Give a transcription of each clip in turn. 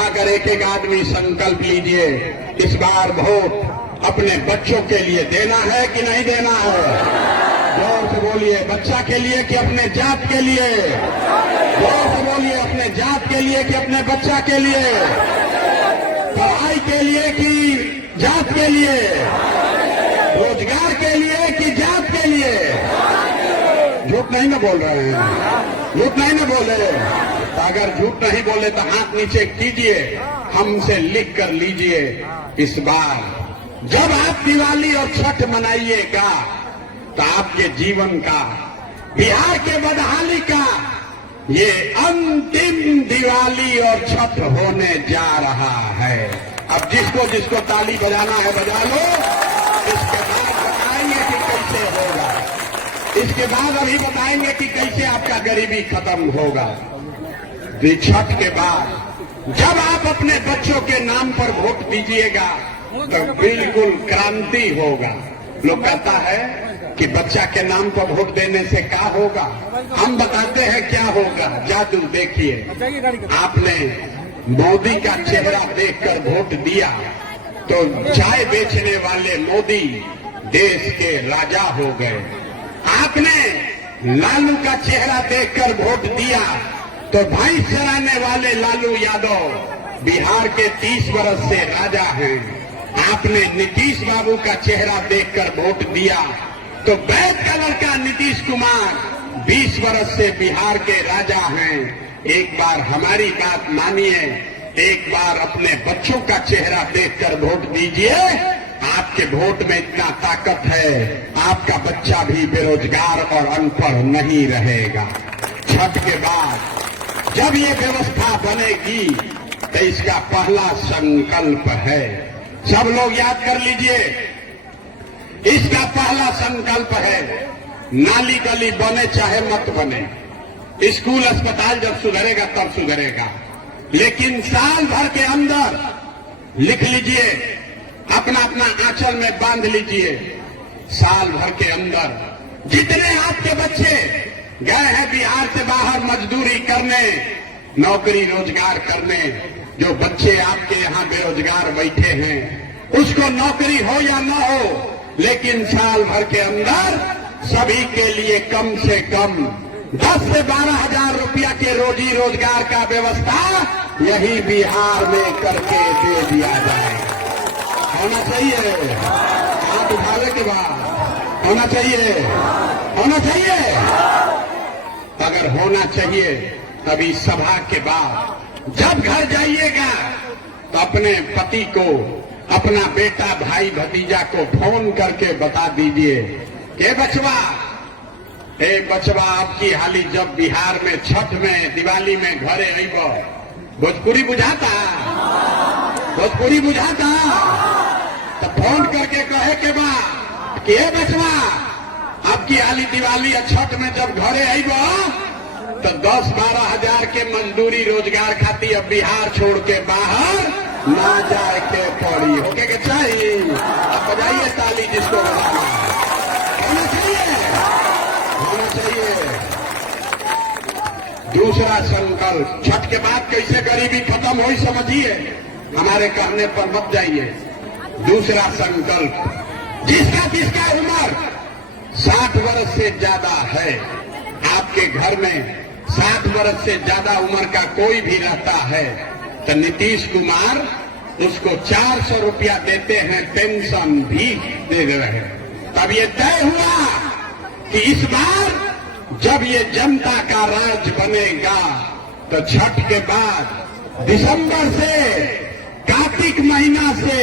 उठाकर एक एक आदमी संकल्प लीजिए, इस बार वोट अपने बच्चों के लिए देना है कि नहीं देना है? जोर से बोलिए, बच्चा के लिए कि अपने जात के लिए? जोर से बोलिए, अपने जात के लिए कि अपने बच्चा के लिए? पढ़ाई के लिए कि जात के लिए? रोजगार के लिए कि जात के लिए? झूठ नहीं ना बोल रहे हैं, झूठ नहीं ना बोले? तो अगर झूठ नहीं बोले तो हाथ नीचे कीजिए, हमसे लिख कर लीजिए, इस बार जब आप दिवाली और छठ मनाइएगा तो आपके जीवन का, बिहार के बदहाली का ये अंतिम दिवाली और छठ होने जा रहा है। अब जिसको जिसको ताली बजाना है बजा लो, इसके बाद बताएंगे कि कैसे होगा, इसके बाद अभी बताएंगे कि कैसे आपका गरीबी खत्म होगा। छठ के बाद जब आप अपने बच्चों के नाम पर वोट दीजिएगा तो बिल्कुल क्रांति होगा। लोग कहता है कि बच्चा के नाम पर वोट देने से क्या होगा, हम बताते हैं क्या होगा। जादू देखिए, आपने मोदी का चेहरा देखकर वोट दिया तो चाय बेचने वाले मोदी देश के राजा हो गए। आपने लालू का चेहरा देखकर वोट दिया तो भैंस चराने वाले लालू यादव बिहार के 30 वर्ष से राजा हैं। आपने नीतीश बाबू का चेहरा देखकर वोट दिया तो बैग कलर का नीतीश कुमार 20 वर्ष से बिहार के राजा हैं। एक बार हमारी बात मानिए, एक बार अपने बच्चों का चेहरा देखकर वोट दीजिए। आपके वोट में इतना ताकत है, आपका बच्चा भी बेरोजगार और अनपढ़ नहीं रहेगा। छठ के बाद जब ये व्यवस्था बनेगी तो इसका पहला संकल्प है, सब लोग याद कर लीजिए, इसका पहला संकल्प है, नाली गली बने चाहे मत बने, स्कूल अस्पताल जब सुधरेगा तब सुधरेगा, लेकिन साल भर के अंदर लिख लीजिए, अपना अपना आंचल में बांध लीजिए, साल भर के अंदर जितने आपके बच्चे गए हैं बिहार से बाहर मजदूरी करने, नौकरी रोजगार करने, जो बच्चे आपके यहाँ बेरोजगार बैठे हैं उसको नौकरी हो या न हो, लेकिन साल भर के अंदर सभी के लिए कम से कम 10 से 12 हजार रुपया के रोजी रोजगार का व्यवस्था यही बिहार में करके दे दिया जाए। होना चाहिए, हाथ उठाने के बाद होना चाहिए, होना चाहिए। अगर होना चाहिए तभी सभा के बाद जब घर जाइएगा तो अपने पति को, अपना बेटा भाई भतीजा को फोन करके बता दीजिए कि बचवा, ए बचवा, आपकी हाली जब बिहार में छठ में दिवाली में घरे आइबो, भोजपुरी बुझाता, भोजपुरी बुझाता, तो फोन करके कहे के बा कि ए बचवा, आपकी हाली दिवाली और छठ में जब घरे आइबो तो 10-12 हजार के मजदूरी रोजगार खाती अब बिहार छोड़ के बाहर ना जाए के पड़ी। होके के चाहिए, अब बजाइए ताली जिसको बजाना। होना चाहिए, होना चाहिए। दूसरा संकल्प, छठ के बाद कैसे गरीबी खत्म हो समझिए, हमारे कहने पर मत जाइए। दूसरा संकल्प, जिसका जिसका उम्र 60 वर्ष से ज्यादा है, आपके घर में 60 वर्ष से ज्यादा उम्र का कोई भी रहता है तो नीतीश कुमार उसको 400 रुपया देते हैं, पेंशन भी दे रहे हैं। तब ये तय हुआ कि इस बार जब ये जनता का राज बनेगा तो छठ के बाद दिसंबर से कार्तिक महीना से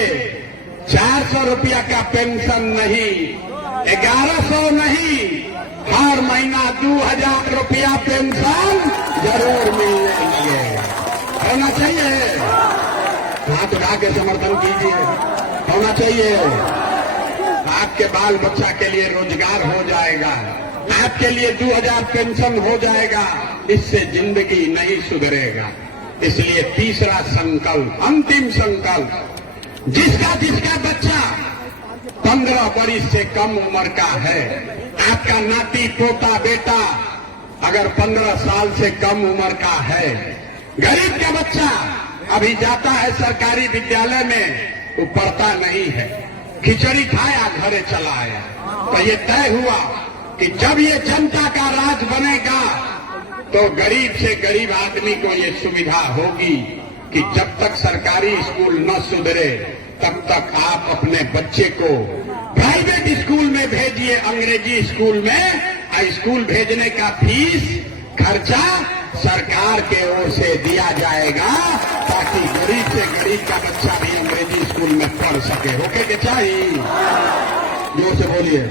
400 रुपया का पेंशन नहीं, 1100 नहीं, हर महीना 2000 रुपया पेंशन जरूर मिलने लगे। होना चाहिए, हाथ उठा के समर्थन कीजिए, होना चाहिए। आपके बाल बच्चा के लिए रोजगार हो जाएगा, आपके लिए 2000 पेंशन हो जाएगा, इससे जिंदगी नहीं सुधरेगा। इसलिए तीसरा संकल्प, अंतिम संकल्प, जिसका जिसका बच्चा 15 वर्ष से कम उम्र का है, आपका नाती पोता बेटा अगर 15 साल से कम उम्र का है, गरीब का बच्चा अभी जाता है सरकारी विद्यालय में, वो पढ़ता नहीं है, खिचड़ी खाया घरे चला आया। तो ये तय हुआ कि जब ये जनता का राज बनेगा तो गरीब से गरीब आदमी को ये सुविधा होगी कि जब तक सरकारी स्कूल न सुधरे तब तक आप अपने बच्चे को प्राइवेट स्कूल में भेजिए, अंग्रेजी स्कूल में। स्कूल भेजने का फीस खर्चा सरकार के ओर से दिया जाएगा ताकि गरीब से गरीब का बच्चा भी अंग्रेजी स्कूल में पढ़ सके। होके के चाहिए, जोर से बोलिए।